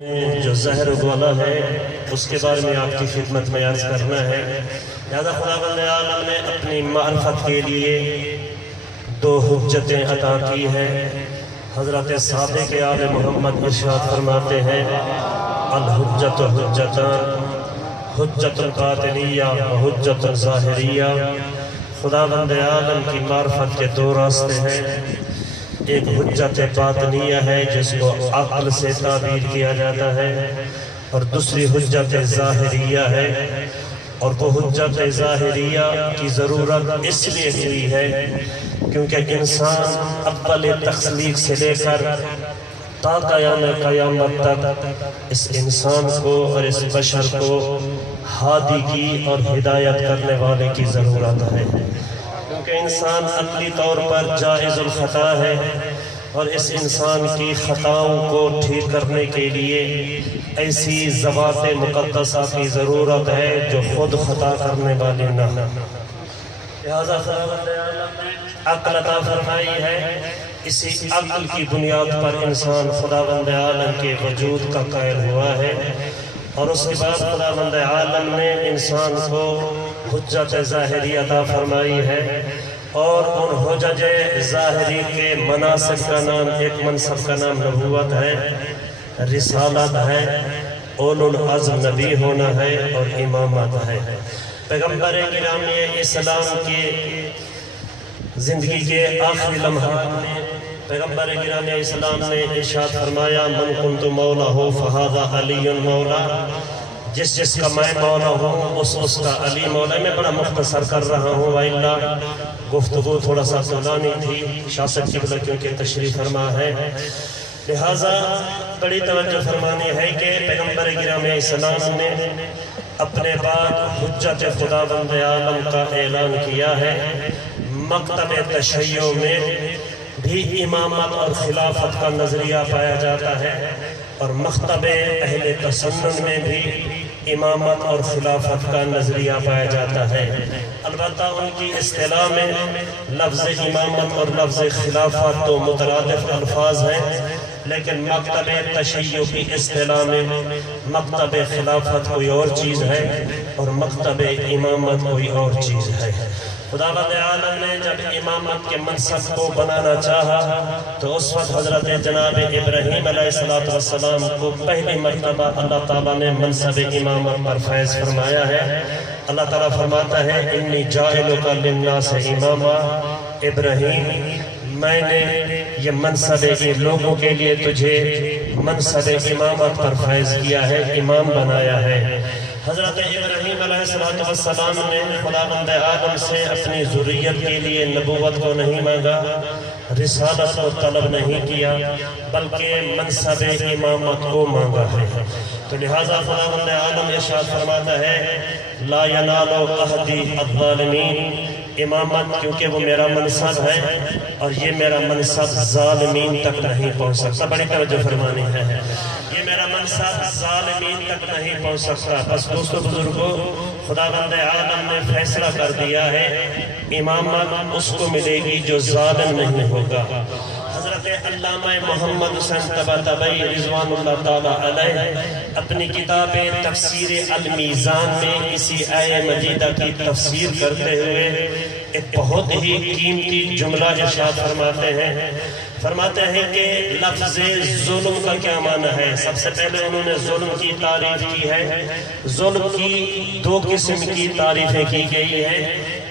جو زہر اگوالا ہے اس کے بارے میں آپ کی خدمت میں عرض کرنا ہے۔ لہذا خداوند عالم نے اپنی معرفت کے لیے دو حجتیں عطا کی ہیں۔ حضرت صادق آل محمد ارشاد فرماتے ہیں الحجت حجتان، حجت باطنیہ و حجت ظاہریہ۔ خداوند عالم کی معرفت کے دو راستے ہیں، ایک حجت باطنیہ ہے جس کو عقل سے تعبیر کیا جاتا ہے، اور دوسری حجت ظاہریہ ہے۔ اور وہ حجت ظاہریہ کی ضرورت اس لیے ہوئی ہے کیونکہ انسان اول تخلیق سے لے کر تا قیام قیامت تک اس انسان کو اور اس بشر کو ہادی کی اور ہدایت کرنے والے کی ضرورت ہے، کیونکہ انسان عقلی طور پر جائز الخطا ہے، اور اس انسان کی خطاؤں کو ٹھیک کرنے کے لیے ایسی ذوات مقدسہ کی ضرورت ہے جو خود خطا کرنے والی نہ ہو۔ لہذا خداوند عالم نے عقل عطا فرمائی ہے، اسی عقل کی بنیاد پر انسان خداوند عالم کے وجود کا قائل ہوا ہے، اور اس کے بعد خداوند عالم نے انسان کو حجت ظاہری عطا فرمائی ہے، اور ان حجج ظاہری کے مناسب کا نام، ایک منصب کا نام نبوت ہے، رسالت ہے، اولو العزم نبی ہونا ہے، اور امامت ہے۔ پیغمبر گرامی اسلام کی زندگی کے آخری لمحات میں پیغمبر گرامی اسلام نے ارشاد فرمایا من کنت مولا ہو فہذا علی مولا، جس کا میں مولا ہوں اس کا علی مولا۔ میں بڑا مختصر کر رہا ہوں، وَإِلَّا گفتگو تھوڑا سا طولانی تھی، شاست کی بلا کیونکہ تشریف فرما ہے، لہٰذا بڑی توجہ فرمانی ہے کہ پیغمبر گرامی اسلام نے اپنے بعد حجت خداوند عالم کا اعلان کیا ہے۔ مکتب تشیع میں بھی امامت اور خلافت کا نظریہ پایا جاتا ہے، اور مکتب اہل تسنن میں بھی امامت اور خلافت کا نظریہ پایا جاتا ہے۔ البتہ ان کی اصطلاح میں لفظ امامت اور لفظ خلافت تو مترادف الفاظ ہیں، لیکن مکتب تشیع کی اصطلاح میں مکتب خلافت کوئی اور چیز ہے اور مکتب امامت کوئی اور چیز ہے۔ خداوند عالم نے جب امامت کے منصب کو بنانا چاہا تو اس وقت حضرت جناب ابراہیم علیہ السلام کو پہلی مرتبہ اللہ تعالیٰ نے منصب امامت پر فیض فرمایا ہے۔ اللہ تعالیٰ فرماتا ہے انی جاعلک للناس اماما، ابراہیم میں نے یہ منصب لوگوں کے لیے تجھے منصب امامت پر فیض کیا ہے، امام بنایا ہے۔ حضرت ابراہیم علیہ السلام نے خداوند عالم سے اپنی ذریت کے لیے نبوت کو نہیں مانگا، رسالت کو طلب نہیں کیا، بلکہ منصب امامت کو مانگا ہے۔ تو لہٰذا خداوند عالم ارشاد فرماتا ہے لا ینال عہدی الظالمین، امامت کیونکہ وہ میرا منصب ہے اور یہ میرا منصب ظالمین تک نہیں پہنچ سکتا۔ بڑی توجہ فرمانی ہے، یہ میرا منصب ظالمین تک نہیں پہنچ سکتا۔ بس دوستو بزرگوں، خداوند عالم نے فیصلہ کر دیا ہے امامت اس کو ملے گی جو ظالم نہیں ہوگا۔ حضرت علامہ محمد حسین طباطبائی رضوان اللہ تعالیٰ علیہ اپنی کتاب تفسیر المیزان میں اسی آیہ مجیدہ کی تفسیر کرتے ہوئے ایک بہت ہی قیمتی جملہ ارشاد فرماتے ہیں کہ لفظ ظلم کا کیا معنی ہے۔ سب سے پہلے انہوں نے ظلم کی تعریف کی ہے۔ ظلم کی دو قسم کی تعریفیں کی گئی ہیں،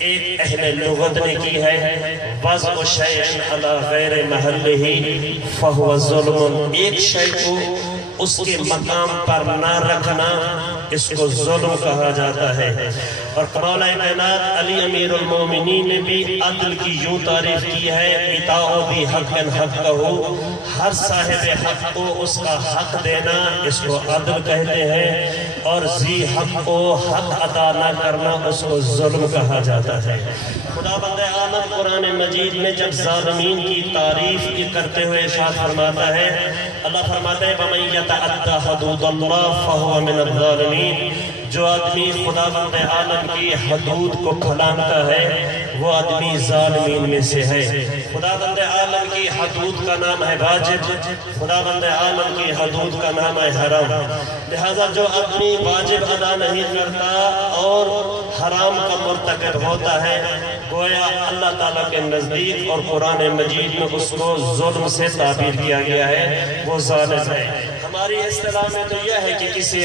ایک اہل لغت نے کی ہے وضع شیء علی غیر محلہ فہو ظلم، ایک شے کو اس کے مقام پر نہ رکھنا اس کو ظلم کہا جاتا ہے۔ اور مولا کائنات علی امیر المومنین نے بھی عدل کی یوں تعریف کی ہے اطاع بی حق حقہ، ہر صاحب حق کو اس کا حق دینا اس کو عدل کہتے ہیں، اور ذی حق کو حق عطا نہ کرنا اس کو ظلم کہا جاتا ہے۔ خداوند عالم قرآن مجید میں جب ظالمین کی تعریف کرتے ہوئے ارشاد فرماتا ہے، اللہ فرماتا ہے وَمَن يَتَعَدَّ حُدُودَ اللَّهِ فَهُوَ مِنَ الظَّالِمِينَ، جو آدمی خداوند عالم کی حدود کو پھلانتا ہے وہ آدمی ظالمین میں سے ہے۔ خداوند عالم کی حدود کا نام ہے واجب، خداوند عالم کی حدود کا نام ہے حرام۔ لہذا جو اپنی واجب ادا نہیں کرتا اور حرام کا مرتکب ہوتا ہے، گویا اللہ تعالیٰ کے نزدیک اور قرآن مجید میں اس کو ظلم سے تعبیر کیا گیا ہے، وہ ظالم ہے۔ ہماری اصطلاح میں تو یہ ہے کہ کسی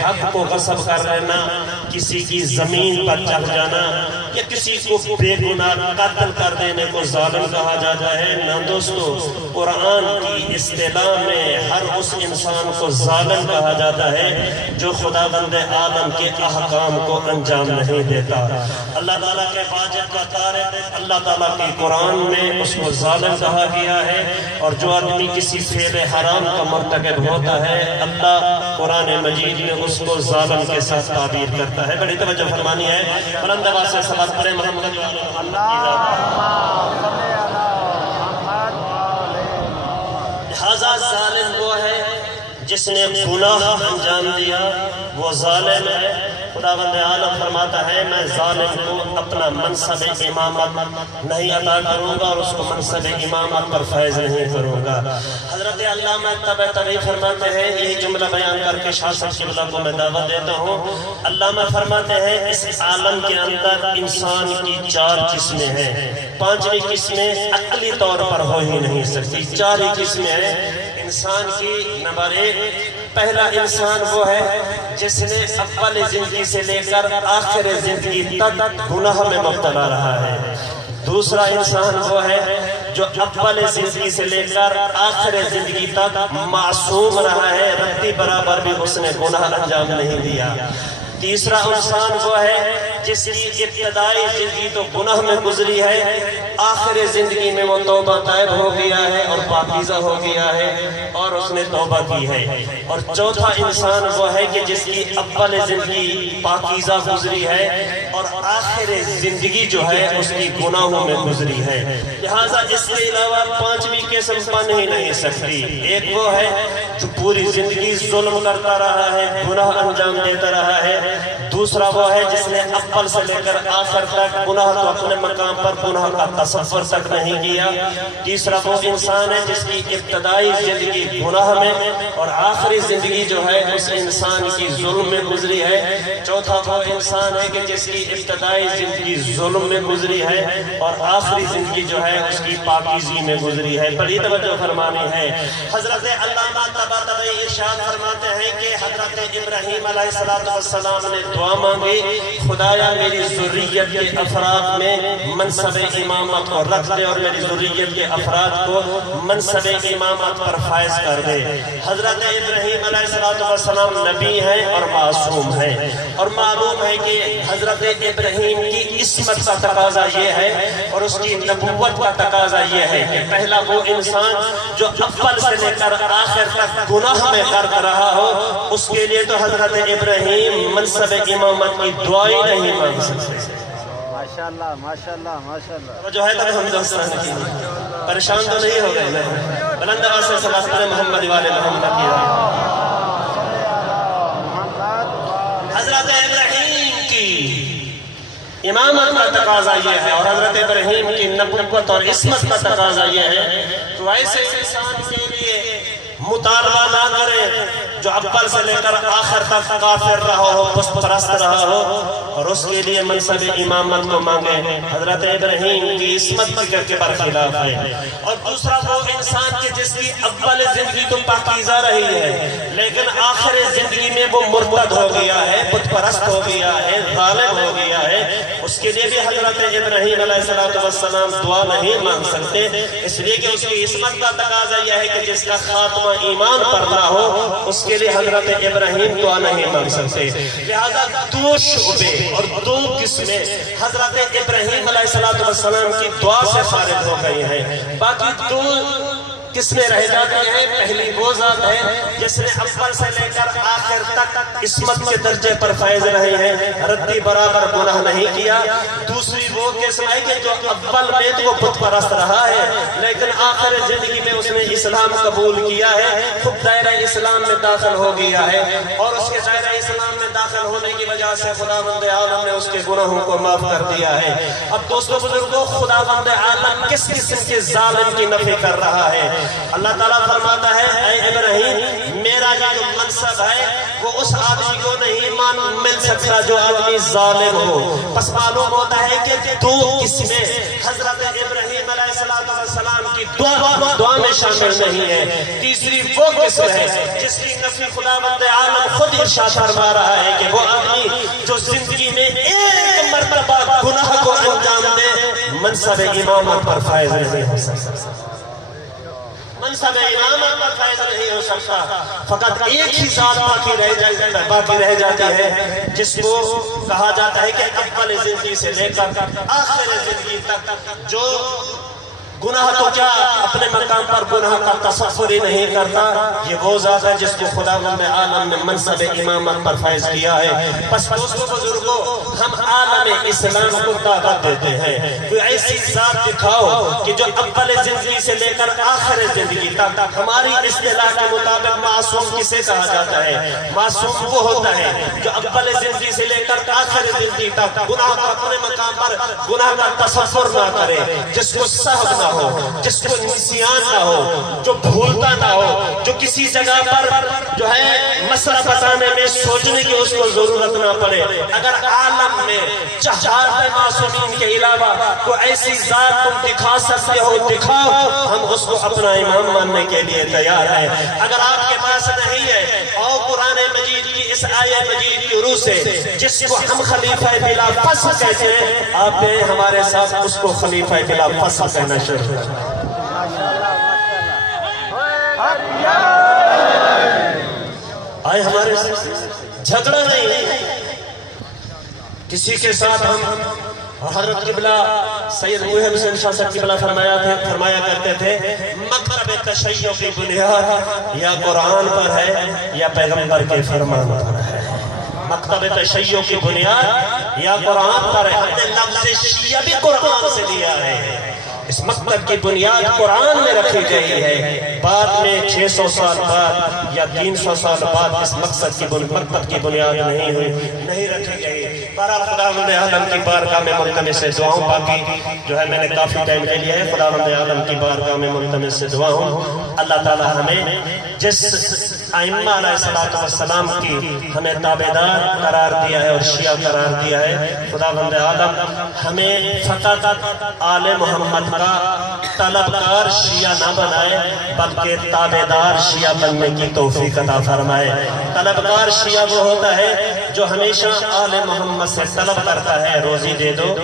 حق کو غصب کر لینا، کسی کی زمین پر چڑھ جانا یا کسی کو بے گناہ قتل کر دینے کو ظالم کہا جاتا ہے۔ نہ دوستو، قرآن کی اصطلاح میں ہر اس انسان کو ظالم کہا جاتا ہے جو خداوند عالم کے احکام کو انجام نہیں دیتا۔ اللہ تعالیٰ کے واجب کا تارک اللہ تعالیٰ کی قرآن میں اس کو ظالم کہا گیا ہے، اور جو آدمی کسی فعل حرام کا مرتکب ہوتا ہے، اللہ قرآن مجید میں اس کو ظالم کے ساتھ تعبیر کرتا ہے۔ بڑی توجہ فرمانی ہے، بلند آواز سے صلوات پڑھیں محمد لہذا ظالم وہ ہے جس نے گناہ انجام دیا، وہ ظالم ہے۔ خداوند عالم فرماتا ہے میں ظالم کو اپنا منصب امامت نہیں عطا کروں گا اور اس کو منصب امامت پر فیض نہیں کروں گا۔ حضرت علامہ طباطبائی فرماتے ہیں، یہی جملہ بیان کر کے شاہ صاحب قبلہ کو میں دعوت دیتا ہوں۔ علامہ فرماتے ہیں اس عالم کے اندر انسان کی 4 قسمیں ہیں، 5ویں قسمیں عقلی طور پر ہو ہی نہیں سکتی، 4 ہی قسمیں ہیں انسان کی۔ نمبر 1، پہلا انسان وہ ہے جس نے اول زندگی سے لے کر آخر زندگی تک گناہ میں مبتلا رہا ہے۔ دوسرا انسان وہ ہے جو اول زندگی سے لے کر آخر زندگی تک معصوم رہا ہے، رتی برابر بھی اس نے گناہ انجام نہیں دیا۔ تیسرا انسان وہ ہے جس کی ابتدائی زندگی تو گناہ میں گزری ہے، آخر زندگی میں وہ توبہ طائب ہو گیا ہے اور پاکیزہ ہو گیا ہے اور اس نے توبہ کی ہے۔ اور چوتھا انسان وہ ہے کہ جس کی اول زندگی پاکیزہ گزری ہے اور آخر زندگی جو ہے اس کی گناہوں میں گزری ہے۔ لہٰذا اس کے علاوہ 5ویں قسم بن ہی نہیں سکتی۔ ایک وہ ہے جو پوری زندگی ظلم کرتا رہا ہے، گناہ انجام دیتا رہا ہے۔ دوسرا وہ ہے جس نے اول سے لے کر آخر تک گناہ تو اپنے مقام پر گناہ کا تصور تک نہیں کیا۔ تیسرا وہ انسان ہے جس کی ابتدائی زندگی گناہ میں اور آخری زندگی جو ہے اس انسان کی ظلم میں گزری ہے۔ چوتھا وہ انسان ہے کہ جس کی ابتدائی زندگی ظلم میں گزری ہے اور آخری زندگی جو ہے اس کی پاکیزگی میں گزری ہے۔ بڑی توجہ فرمانی ہے۔ حضرت علامہ طباطبائی ارشاد فرماتے ہیں کہ حضرت ابراہیم علیہ السلام نے دعا مانگی، خدایا میری ذریت کے افراد میں منصب امامت کو رکھ دے اور میری ذریت کے افراد کو منصب امامت پر فائز کر دے۔ حضرت ابراہیم علیہ السلام نبی ہیں اور معصوم ہیں، اور معلوم ہے کہ حضرت ابراہیم کی عصمت کا تقاضا یہ ہے اور اس کی نبوت کا تقاضا یہ ہے کہ پہلا وہ انسان جو اول سے لے کر آخر تک گناہ میں غرق رہا ہو، اس کے لیے تو حضرت ابراہیم منصب امامت کی دعائی نہیں مانگ سکتے۔ ماشاءاللہ ماشاءاللہ ماشاءاللہ جو ہے تب ہم دوستان کی پریشان تو نہیں ہو گئے نا؟ بلند آواز سے صلوات پڑھیں محمد والے محمد کی۔ حضرت ابراہیم کی امامت کا تقاضا یہ ہے اور حضرت ابراہیم کی نبوت اور عصمت کا تقاضا یہ ہے تو ایسے انسان کے لیے مطالبہ نہ کرے جو اول سے لے کر آخر تک کافر رہا ہو، پست پرست رہا ہو، اور اس کے لیے منصب امامت کو مانگے۔ حضرت ابراہیم کی عصمت کے برخلاف ہے۔ اور دوسرا وہ انسان کے جس کی اول زندگی تو پاکیزہ رہی ہے لیکن آخر زندگی میں وہ مرتد ہو گیا ہے، بت پرست ہو گیا ہے، ظالم ہو گیا ہے، اس کے لیے بھی حضرت ابراہیم علیہ السلام دعا نہیں مانگ سکتے، اس لیے کہ اس کی عصمت کا تقاضا یہ ہے کہ جس کا خاتمہ ایمان پر نہ ہو اس کے لیے حضرت ابراہیم دعا نہیں مانگ سکتے۔ لہذا 2 شعبے اور 2 قسمیں حضرت ابراہیم علیہ السلام کی دعا سے خارج ہو گئی ہیں، باقی 2 کس میں رہ جاتی ہیں؟ پہلی وہ ذات ہے جس نے اول سے لے کر آخر تک عصمت کے درجے پر فائز رہے ہیں، ردی برابر گناہ نہیں کیا۔ دوسری وہ قسم ہے کہ جو اول میں تو وہ بت پرست رہا ہے لیکن آخر زندگی میں اس نے اسلام قبول کیا ہے، خود دائرہ اسلام میں داخل ہو گیا ہے، اور اس کے دائرہ اسلام میں داخل ہونے کی وجہ سے خداوند عالم نے اس کے گناہوں کو معاف کر دیا ہے۔ اب دوستو بزرگوں، خداوند عالم کس قسم کے ظالم کی نفی کر رہا ہے؟ اللہ تعالیٰ فرماتا ہے اے ابراہیم، میرا جو منصب ہے وہ اس آدمی کو نہیں مل سکتا جو آدمی ظالم ہو۔ پس معلوم ہوتا ہے کہ دو قسمیں حضرت ابراہیم علیہ السلام کی دعا میں شامل نہیں ہے۔ تیسری وہ قسم ہے جس کی نفی خداوند عالم خود ارشاد فرما رہا ہے کہ وہ آدمی جو زندگی میں ایک مرتبہ گناہ کو انجام دے منصب امامت پر فائز نہیں ہو سکتا، منصب امامت پر فائز نہیں ہو سکتا۔ فقط ایک ہی ذات باقی رہ جاتی ہے جس کو کہا جاتا ہے کہ اول زندگی سے لے کر آخر زندگی تک جو گناہ تو کیا اپنے مقام پر گناہ کا تصور ہی نہیں کرتا، یہ وہ ذات ہے جس کو خداوند عالم نے منصب امامت پر فائز کیا ہے۔ پس دوستو بزرگوں، ہم عالم اسلام کو دعوت دیتے ہیں کوئی ایسی ذات دکھاؤ کہ جو اول زندگی سے لے کر آخر زندگی تک ہماری اصطلاح کے مطابق معصوم کسے کہا جاتا ہے؟ معصوم وہ ہوتا ہے جو اول زندگی سے لے کر آخر زندگی تک گناہ کو اپنے مقام پر گناہ کا تصور نہ کرے، جس کو سہو نہ ہو، جس کو نسیان نہ ہو، جو بھولتا نہ ہو، جو کسی جگہ پر جو ہے مسئلہ بتانے میں سوچنے کی اس کو ضرورت نہ پڑے۔ اگر عالم میں چہارے معصومین کے علاوہ کوئی ایسی ذات تم دکھا سکتے ہو، دکھاؤ، ہم اس کو اپنا امام ماننے کے لیے تیار ہیں۔ اگر آپ کے پاس نہیں ہے اور قرآن مجید کی اس آیت مجید کی روح سے جس کو ہم خلیفہ بلا فصل کہتے ہیں، آپ نے ہمارے ساتھ اس کو خلیفہ بلا فصل کہنا شروع کیا۔ آئے ہمارے جھگڑا نہیں ہے کسی کے ساتھ۔ ہم حضرت قبلہ سید محب حسین شاہ صاحب قبلہ فرمایا کرتے تھے مکتب تشیع کی بنیاد یا قرآن پر ہے یا پیغمبر کے فرمان پر ہے۔ مکتب تشیع کی بنیاد یا قرآن پر ہے۔ ہم نے لفظ شیعہ بھی قرآن سے لیا ہے، اس مکتب کی بنیاد قرآن میں رکھی گئی ہے۔ بعد میں 600 سال بعد یا 300 سال بعد اس مکتب کی بنیاد نہیں رکھی گئی۔ بہرحال خداوند عالم کی بارگاہ میں ملتمس سے دعاؤں، باقی جو ہے میں نے کافی ٹائم کے لیے ہے، خداوند عالم کی بارگاہ میں ملتمس سے دعاؤں اللہ تعالی ہمیں جس ائمہ علیہ السلام کی ہمیں تابعدار قرار دیا ہے اور شیعہ قرار دیا ہے، خداوند عالم ہمیں فقط آل محمد کا طلبگار شیعہ نہ بنائے بلکہ تابعدار شیعہ بننے کی توفیق عطا فرمائے۔ طلبگار شیعہ وہ ہوتا ہے جو ہمیشہ آل محمد سے طلب کرتا ہے روزی دے دو،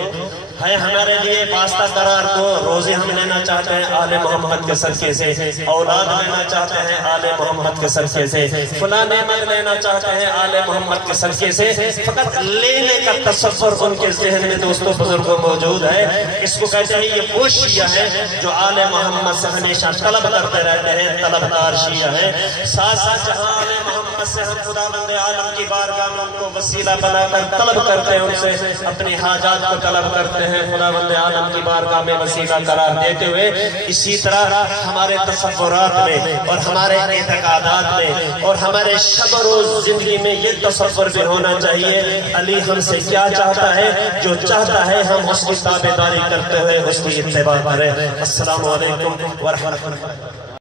ہے ہمارے لیے واسطہ قرار دو، روزی ہم لینا چاہتے ہیں آل محمد کے صدقے سے، اولاد لینا چاہتے ہیں آل محمد کے صدقے سے، فلاں نعمت لینا چاہتے ہیں آل محمد کے صدقے سے۔ فقط لینے کا تصور ان کے ذہن میں دوستوں بزرگوں موجود ہے۔ اس کو کہتے ہیں یہ وہ شیعہ ہے جو آل محمد سے ہمیشہ طلب کرتے رہتے ہیں، طلبدار شیعہ ہیں۔ ساتھ ساتھ جہاں آل محمد سے ہم خداوند عالم کی بارگاہ میں ان کو وسیلہ بنا کر طلب کرتے ہیں، ان سے اپنی حاجات کو طلب کرتے ہیں، خداوند عالم کی بارگاہ میں وسیلہ قرار دیتے ہوئے اسی طرح ہمارے تصورات میں اور ہمارے اعتقادات میں اور ہمارے شب و روز زندگی میں یہ تصور بھی ہونا چاہیے علی ہم سے کیا چاہتا ہے، جو چاہتا ہے ہم اس کی تابعداری کرتے ہوئے اس کی اتباع کریں۔ السلام علیکم ورحمۃ اللہ۔